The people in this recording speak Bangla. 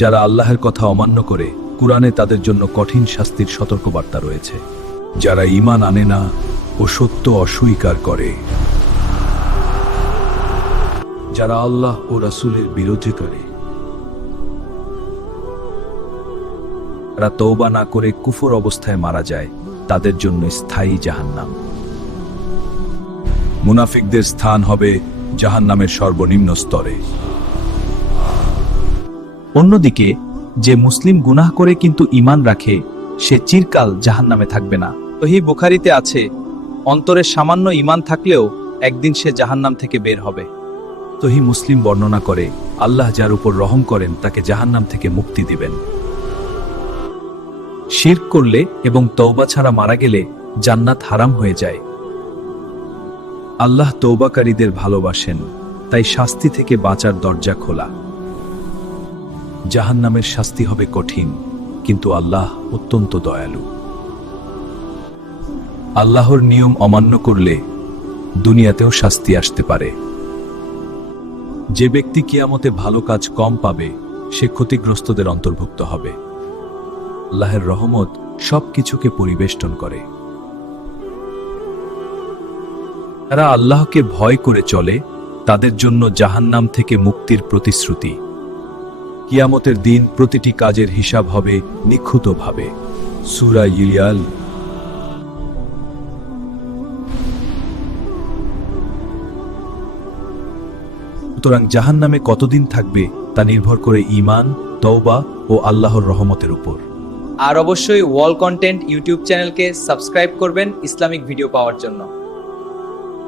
যারা আল্লাহর কথা অমান্য করে, কুরআনে তাদের জন্য কঠিন শাস্তির সতর্কবার্তা রয়েছে। যারা ঈমান আনে না ও সত্য অস্বীকার করে, যারা আল্লাহ ও রাসূলের বিরোধী করে, যারা তওবা না করে কুফর অবস্থায় মারা যায়, তাদের জন্য স্থায়ী জাহান্নাম। মুনাফিকদের স্থান হবে জাহান্নামের সর্বনিম্ন স্তরে। অন্যদিকে যে মুসলিম গুনাহ করে কিন্তু ঈমান রাখে, সে চিরকাল জাহান্নামে থাকবে না। সহিহ বুখারীতে আছে, অন্তরে সামান্য ঈমান থাকলেও একদিন সে জাহান্নাম থেকে বের হবে। সহিহ মুসলিম বর্ণনা করে, আল্লাহ যার উপর রহম করেন তাকে জাহান্নাম থেকে মুক্তি দিবেন। শিরক করলে এবং তওবা ছাড়া মারা গেলে জান্নাত হারাম হয়ে যায়। আল্লাহ তওবাকারীদের ভালোবাসেন, তাই শাস্তি থেকে বাঁচার দরজা খোলা। জাহান্নামের শাস্তি হবে কঠিন, কিন্তু আল্লাহ অত্যন্ত দয়ালু। আল্লাহর নিয়ম অমান্য করলে দুনিয়াতেও শাস্তি আসতে পারে। যে ব্যক্তি কিয়ামতে ভালো কাজ কম পাবে, সে ক্ষতিগ্রস্তদের অন্তর্ভুক্ত হবে। আল্লাহর রহমত সবকিছুকে পরিবেষ্টন করে। যারা আল্লাহকে ভয় করে চলে, তাদের জন্য জাহান্নাম থেকে মুক্তির প্রতিশ্রুতি। কিয়ামতের দিন প্রতিটি কাজের হিসাব হবে নিখুঁতভাবে। সূরা ইয়াল। সুতরাং জাহান্নামে কতদিন থাকবে তা নির্ভর করে ঈমান, তওবা ও আল্লাহর রহমতের উপর। আর অবশ্যই ওয়াল কন্টেন্ট ইউটিউব চ্যানেলকে সাবস্ক্রাইব করবেন ইসলামিক ভিডিও পাওয়ার জন্য।